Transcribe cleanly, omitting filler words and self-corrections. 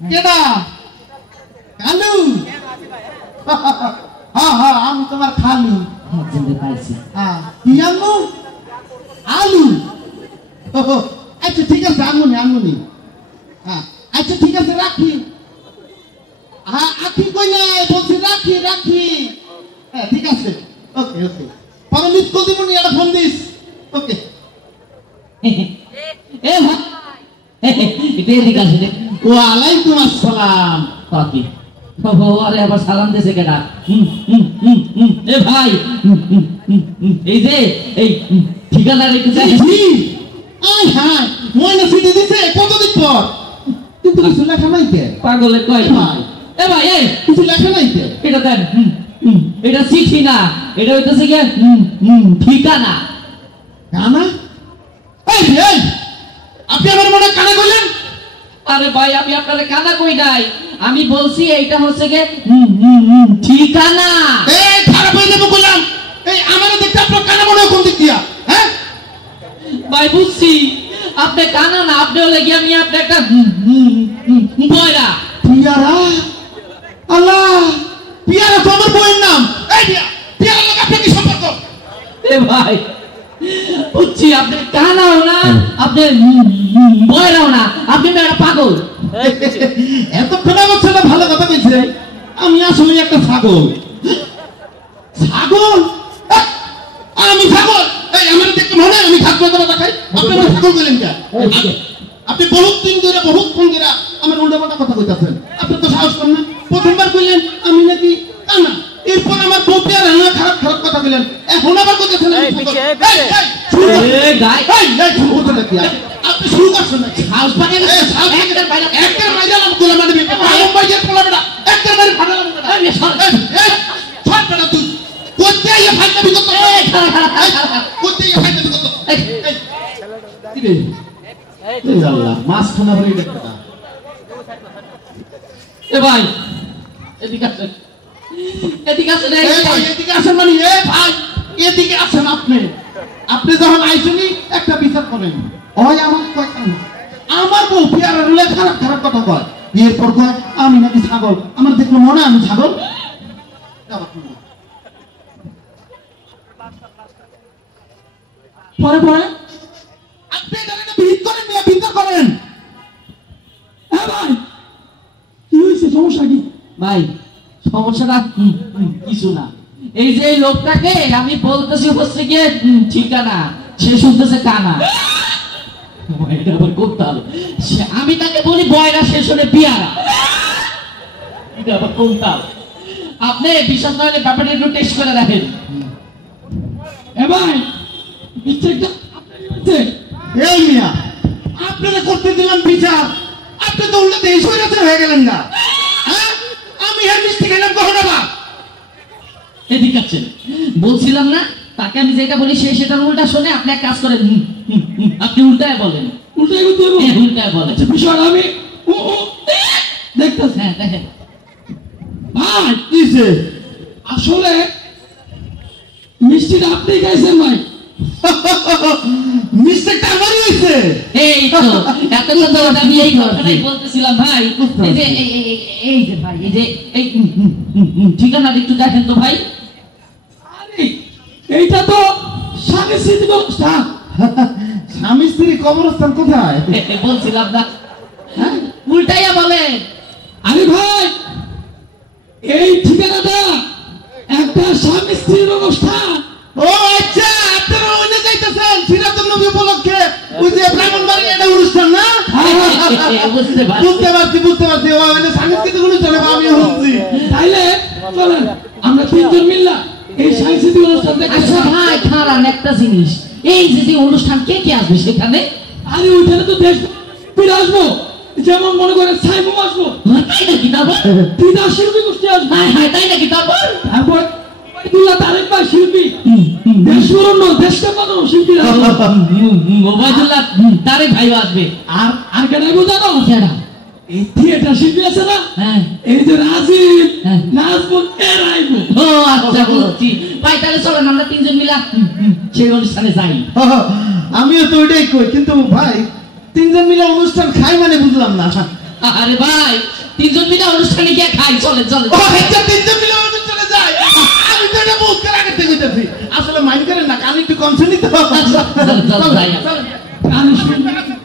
কেডা কালু হ্যাঁ হ্যাঁ আমি তোমার খালু চিনতে পাইছি। হ্যাঁ কি আনবো আলু আচ্ছা ঠিক আছে আনবনি আনবনি হ্যাঁ আচ্ছা ঠিক আছে রাখি হ্যাঁ আখি কই নাই বলছি রাখি রাখি হ্যাঁ ঠিক আছে ওকে ওকে পরে মিস কল দিবনি একটা ফোন দিস ওকে এ ভাই এটা এদিকে আসে রে। ওয়ালাইকুম আসসালাম কাকি আরে আবার সালাম দিয়েছে কেডা? এ ভাই এই যে এই ঠিকানার একটু জি আয় হায় ময়না সিটি দিছে কতদিন পর কিন্তু কিছু লেখা নাই কে পাগলে কয় ভাই। এ ভাই এই কিছু লেখা নাই কে এটা দেন। এটা চিঠি না, এটা হইতেছে গিয়ে ঠিকানা। কানা এই এই আপনি আমার মনে কানে কইলেন? আরে ভাই আমি আপনারে কানা কই নাই, আমি বলছি এইটা হচ্ছে গিয়ে ঠিকানা। এই খারাপ হয়ে যাবো কইলাম। এই আমারে দেখতে আপনার কানা মনে হয় কোন দিক দিয়া? হ্যাঁ ভাই বুঝছি আপনি কানা না, আপনি হলে গিয়ে আমি আপনি একটা বয়রা। পিয়ারা আল্লাহ পিয়ারা তো আমার বইয়ের নাম। এই পিয়ারা লাগে আপনার কি সম্পর্ক? এ ভাই বুঝছি আপনি কানাও না, আপনি বয়রাও না, আপনি একটা পাগল। এত খোনা বলছে না, ভালো কথা কইছে। আমি আসলে একটা ছাগল। ছাগল আমি ছাগল? এই আমার দেখতে মনে হয় আমি ছাগল কথা দেখাই? আপনি আমার ছাগল বলেন কে? আপনি বহুত দিন ধরে বহুত ফোন করে আমার উল্টাপাল্টা কথা কইতাছেন। আপনি তো সাহস করেন না। প্রথমবার কইলেন আমি নাকি কানা, এরপর আমার বউ পেয়ারা না খারাপ খারাপ কথা কইলেন, এখন আবার কইতাছেন আমি ছাগল। এই গাই এই শুরু হতে নাকি আপনি শুরু করছেন নাকি? হাউস পানি একটা মাইরা লাম গোলা মানে আলম ভাইয়ের পোলা বেটা একটা মাইরা ফাটালাম বেটা। এই সর বেটা তুই কোথায় আইয়া ফাইটা বিকত কোথায় আইয়া ফাইটা বিকত কি রে এই আল্লাহ মাছ খানা ভরে দেখটা। এ ভাই এদিকে আসেন, এদিকে আসেন। এই ভাই এদিকে আসেন মানে এই ভাই এদিকে আসেন। আপনি যখন আইছেনি একটা বিচার করেন। হয় আমার কয় আমার বউ পেয়ারা রুলে খারাপ খারাপ কথা কয়, এরপর কয় আমি নাকি ছাগল। আমার দেখলে মনে আমি ছাগল? পরে পরে আপনি এটাকে ভিড় করেন না, ভিতর করেন। হ্যাঁ ভাই কি হয়েছে, সমস্যা কি? ভাই সমস্যাটা কিছু না, এই যে এই লোকটাকে আমি বলতেছি হচ্ছে গিয়ে ঠিকানা, সে শুনতেছে কানা। এটা আবার করতে হবে, আমি তাকে বলি বয়রা, সে শুনে পিয়ারা। এটা আবার করতে হবে। আপনি বিশ্বাস না হলে ব্যাপারটা একটু টেস্ট করে রাখেন। এ ভাই বিচারটা আপনারই হচ্ছে। এই মিয়া আপনারা করতে দিলাম বিচার, আপনি তো উল্টো দেশ হয়ে গেলেন না। হ্যাঁ আমি হ্যাঁ মিষ্টি খেলাম কখনো না। এদিকে আছেন, বলছিলাম না তাকে আমি যেটা বলি সে সেটা উল্টা শোনে। আপনি এক কাজ করেন, আপনি উল্টায় বলেন। উল্টাই করতে হবে? উল্টায় বলেন। বিষয় আমি দেখতেছি। হ্যাঁ দেখেন ভাই কিসে আসলে মিষ্টিটা আপনি খাইছেন ভাই? মিষ্টিটা আমারই হয়েছে। এই তো এত কথা আমি এই কথাটাই বলতেছিলাম ভাই। এই যে এই যে ভাই এই যে এই ঠিকানা একটু দেখেন তো ভাই। আরে এইটা তো স্বামী স্ত্রী কবরস্থান। স্বামী স্ত্রী কবরস্থান কোথায়? বলছিলাম না, উল্টাইয়া বলেন। আরে ভাই এই ঠিকানাটা একটা স্বামী স্ত্রীর অনুষ্ঠান। ও আচ্ছা আপনারা অন্য যাইতেছেন সিরাতুন নবী উপলক্ষে ওই যে ব্রাহ্মণবাড়ির একটা অনুষ্ঠান না? বুঝতে পারছি ও মানে সাংস্কৃতিক অনুষ্ঠান আমি শুনছি। তাইলে চলেন আমরা তিনজন মিললা এই সাংস্কৃতিক অনুষ্ঠান দেখে। আচ্ছা ভাই খারাপ একটা জিনিস, এই যে অনুষ্ঠান কে কে আসবে সেখানে? আরে ওইখানে তো দেশ ফিরে আসবো, যেমন মনে করেন সাইমুম আসবো। তাই নাকি? তারপর দিদা শিল্পী গোষ্ঠী আসবো। হ্যাঁ তাই নাকি? তারপর তারেক ভাই শিল্পী, দেশবরণ্য দেশকে পানো শিল্পীরা। ওবায়দুল্লাহ তারেক ভাইও আসবে। আর আর কেন জানো? কেডা? এই থিয়েটার শিল্পী আছে না, হ্যাঁ এই যে রাজীব নাজমুল এর আইবো। ও আচ্ছা বুঝছি ভাই। তাহলে চলেন আমরা তিনজন মিলা সেই অনুষ্ঠানে যাই। আমিও তো ওইটাই কই, কিন্তু ভাই তিনজন মিলে অনুষ্ঠান খাই মানে বুঝলাম না। আরে ভাই তিনজন মিলে অনুষ্ঠানে গিয়ে খাই চলে চলে ও এটা তিনজন মিলে চলে যায় আমি তো এটা বহুত করে আগে থেকে কইতাছি আসলে মাইন্ড করেন না কানে একটু কনসেন্ট নিতে চল ভাই আমি শুনি